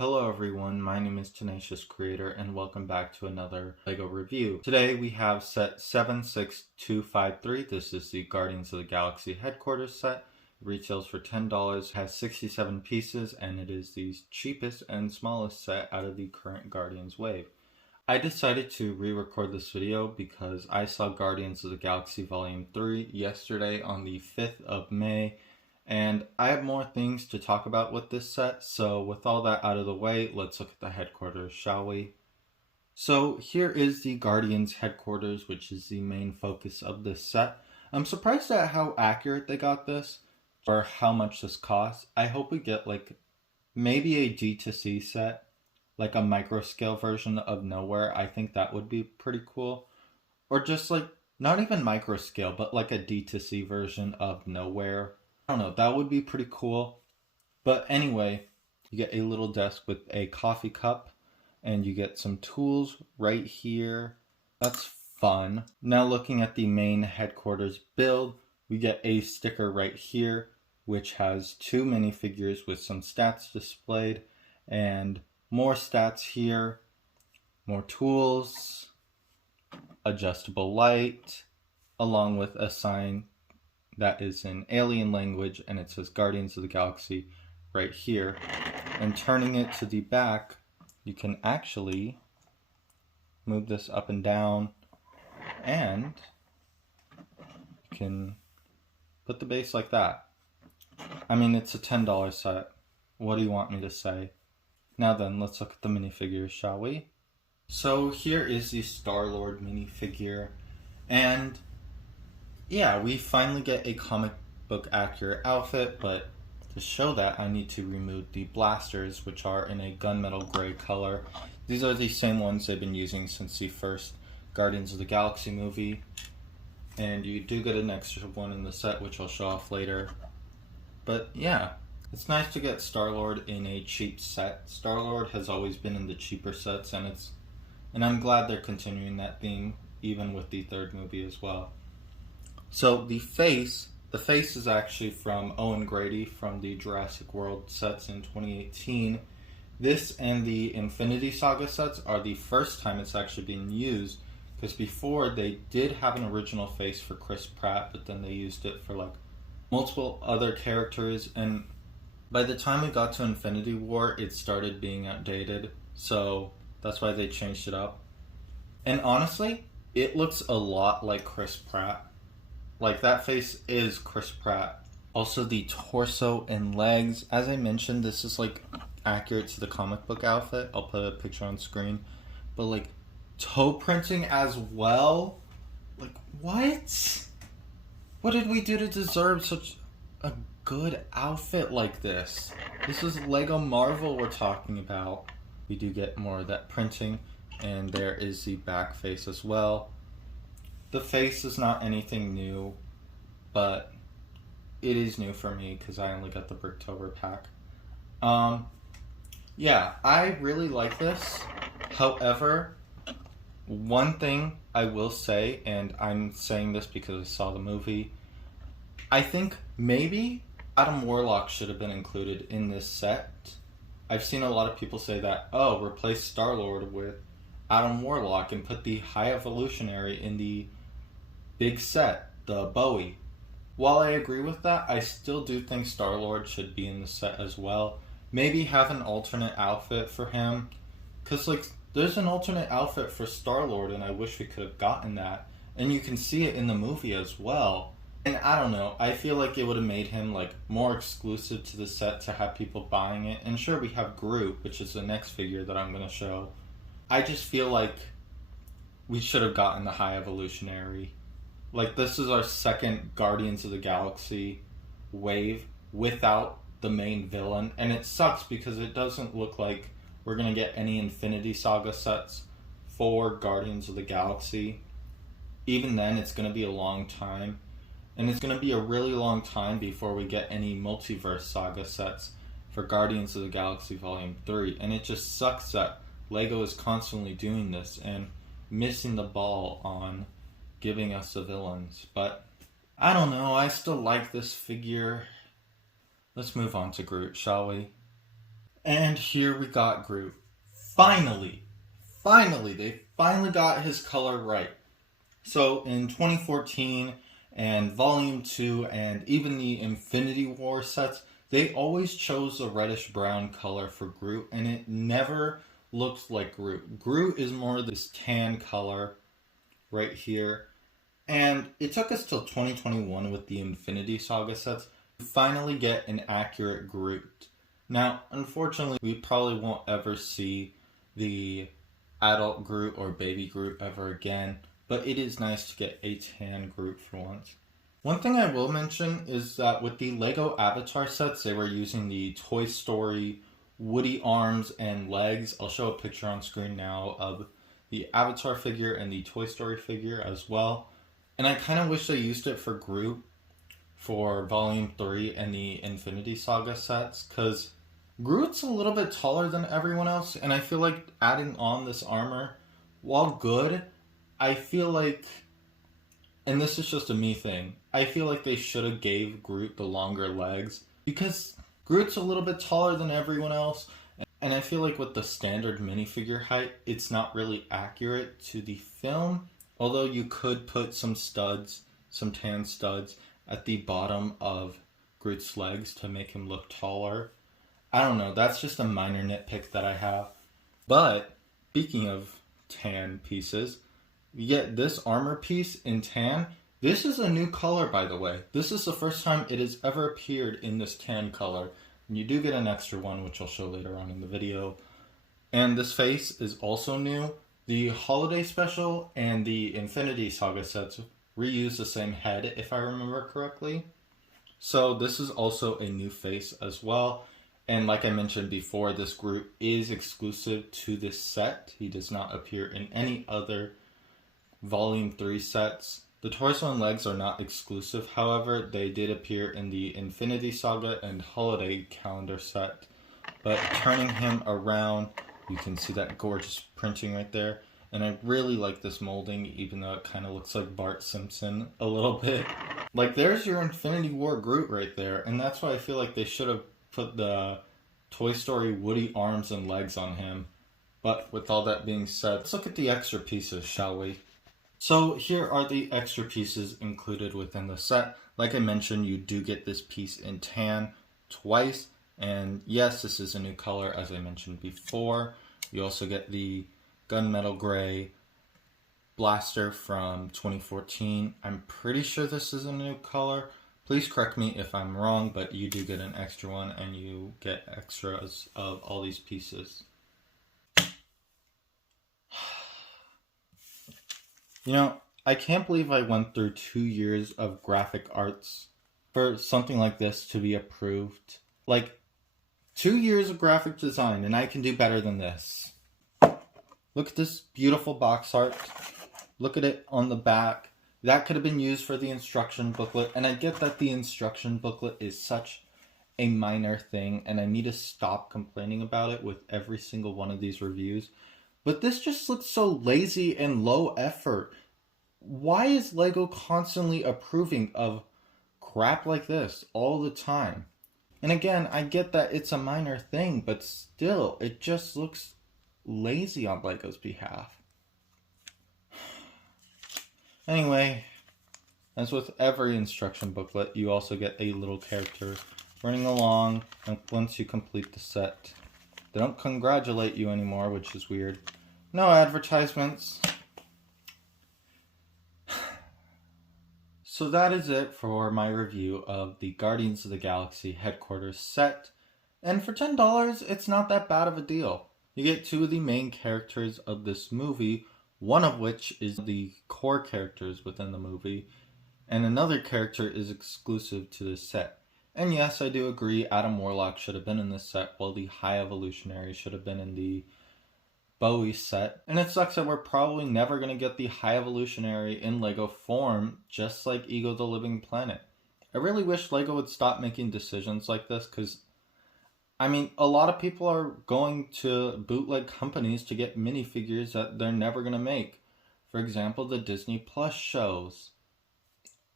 Hello everyone, my name is Tenacious Creator and welcome back to another LEGO review. Today we have set 76253. This is the Guardians of the Galaxy headquarters set. It retails for $10, has 67 pieces, and it is the cheapest and smallest set out of the current Guardians wave. I decided to re-record this video because I saw Guardians of the Galaxy Volume 3 yesterday on the 5th of May. And I have more things to talk about with this set, so with all that out of the way, let's look at the headquarters, shall we? So here is the Guardians headquarters, which is the main focus of this set. I'm surprised at how accurate they got this, or how much this costs. I hope we get like maybe a D2C set, like a micro scale version of Nowhere. I think that would be pretty cool. Or just like, not even micro scale, but like a D2C version of Nowhere. I don't know, that would be pretty cool. But anyway, you get a little desk with a coffee cup and you get some tools right here. That's fun. Now looking at the main headquarters build, we get a sticker right here which has two minifigures with some stats displayed and more stats here, more tools, adjustable light, along with a sign that is in alien language, and it says Guardians of the Galaxy right here. And turning it to the back, you can actually move this up and down, and you can put the base like that. I mean, it's a $10 set. What do you want me to say? Now then, let's look at the minifigures, shall we? So here is the Star-Lord minifigure, and yeah, we finally get a comic book accurate outfit, but to show that I need to remove the blasters, which are in a gunmetal gray color. These are the same ones they've been using since the first Guardians of the Galaxy movie. And you do get an extra one in the set, which I'll show off later. But yeah, it's nice to get Star-Lord in a cheap set. Star-Lord has always been in the cheaper sets, and I'm glad they're continuing that theme, even with the third movie as well. So the face is actually from Owen Grady from the Jurassic World sets in 2018. This and the Infinity Saga sets are the first time it's actually being used, because before they did have an original face for Chris Pratt, but then they used it for like multiple other characters, and by the time we got to Infinity War, it started being outdated, so that's why they changed it up. And honestly, it looks a lot like Chris Pratt. Like, that face is Chris Pratt. Also, the torso and legs. As I mentioned, this is, like, accurate to the comic book outfit. I'll put a picture on screen. But, like, toe printing as well? Like, what? What did we do to deserve such a good outfit like this? This is Lego Marvel we're talking about. We do get more of that printing. And there is the back face as well. The face is not anything new, but it is new for me because I only got the Bricktober pack. Yeah, I really like this. However, one thing I will say, and I'm saying this because I saw the movie, I think maybe Adam Warlock should have been included in this set. I've seen a lot of people say that, oh, replace Star-Lord with Adam Warlock and put the High Evolutionary in the big set, the Bowie. While I agree with that, I still do think Star-Lord should be in the set as well. Maybe have an alternate outfit for him. Because, like, there's an alternate outfit for Star-Lord, and I wish we could have gotten that. And you can see it in the movie as well. And I don't know, I feel like it would have made him, like, more exclusive to the set to have people buying it. And sure, we have Groot, which is the next figure that I'm going to show. I just feel like we should have gotten the High Evolutionary. Like, this is our second Guardians of the Galaxy wave without the main villain. And it sucks because it doesn't look like we're going to get any Infinity Saga sets for Guardians of the Galaxy. Even then, it's going to be a long time. And it's going to be a really long time before we get any Multiverse Saga sets for Guardians of the Galaxy Volume 3. And it just sucks that LEGO is constantly doing this and missing the ball on giving us the villains. But I don't know, I still like this figure. Let's move on to Groot, shall we? And here we got Groot. Finally, they finally got his color right. So in 2014 and Volume 2 and even the Infinity War sets, they always chose the reddish brown color for Groot, and it never looked like Groot. Groot is more this tan color right here. And it took us till 2021 with the Infinity Saga sets to finally get an accurate Groot. Now, unfortunately, we probably won't ever see the adult Groot or baby Groot ever again, but it is nice to get a tan Groot for once. One thing I will mention is that with the Lego Avatar sets, they were using the Toy Story Woody arms and legs. I'll show a picture on screen now of the Avatar figure and the Toy Story figure as well. And I kind of wish they used it for Groot for Volume 3 and the Infinity Saga sets, because Groot's a little bit taller than everyone else, and I feel like adding on this armor, while good, I feel like, and this is just a me thing, I feel like they should have gave Groot the longer legs, because Groot's a little bit taller than everyone else, and I feel like with the standard minifigure height, it's not really accurate to the film, although you could put some studs, some tan studs, at the bottom of Groot's legs to make him look taller. I don't know, that's just a minor nitpick that I have. But, speaking of tan pieces, you get this armor piece in tan. This is a new color, by the way. This is the first time it has ever appeared in this tan color. And you do get an extra one, which I'll show later on in the video. And this face is also new. The Holiday Special and the Infinity Saga sets reuse the same head, if I remember correctly. So this is also a new face as well. And like I mentioned before, this Groot is exclusive to this set. He does not appear in any other Volume 3 sets. The torso and legs are not exclusive, however, they did appear in the Infinity Saga and Holiday Calendar set. But turning him around, you can see that gorgeous printing right there. And I really like this molding, even though it kind of looks like Bart Simpson a little bit. Like, there's your Infinity War Groot right there, and that's why I feel like they should have put the Toy Story Woody arms and legs on him. But with all that being said, let's look at the extra pieces, shall we? So here are the extra pieces included within the set. Like I mentioned, you do get this piece in tan twice. And yes, this is a new color, as I mentioned before. You also get the gunmetal gray blaster from 2014. I'm pretty sure this is a new color. Please correct me if I'm wrong, but you do get an extra one, and you get extras of all these pieces. You know, I can't believe I went through 2 years of graphic arts for something like this to be approved. Like, 2 years of graphic design, and I can do better than this. Look at this beautiful box art. Look at it on the back. That could have been used for the instruction booklet, and I get that the instruction booklet is such a minor thing, and I need to stop complaining about it with every single one of these reviews. But this just looks so lazy and low effort. Why is Lego constantly approving of crap like this all the time? And again, I get that it's a minor thing, but still, it just looks lazy on Lego's behalf. Anyway, as with every instruction booklet, you also get a little character running along, and once you complete the set, they don't congratulate you anymore, which is weird. No advertisements. So that is it for my review of the Guardians of the Galaxy headquarters set. And for $10, it's not that bad of a deal. You get two of the main characters of this movie, one of which is the core characters within the movie, and another character is exclusive to this set. And yes, I do agree Adam Warlock should have been in this set, while the High Evolutionary should have been in the Bowie set. And it sucks that we're probably never going to get the High Evolutionary in Lego form, just like Ego the Living Planet. I really wish Lego would stop making decisions like this, because, I mean, a lot of people are going to bootleg companies to get minifigures that they're never going to make. For example, the Disney Plus shows.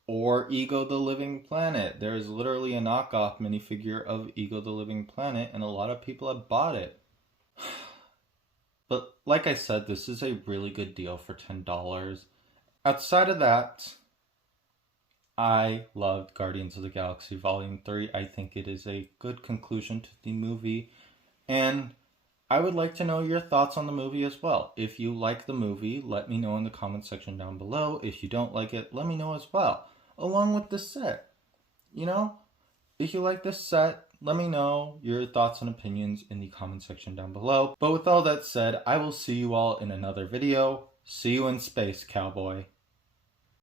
Or Ego the Living Planet. There's literally a knockoff minifigure of Ego the Living Planet, and a lot of people have bought it. But like I said, this is a really good deal for $10. Outside of that, I loved Guardians of the Galaxy Volume 3. I think it is a good conclusion to the movie. And I would like to know your thoughts on the movie as well. If you like the movie, let me know in the comment section down below. If you don't like it, let me know as well. Along with this set. You know, if you like this set, let me know your thoughts and opinions in the comment section down below. But with all that said, I will see you all in another video. See you in space, cowboy.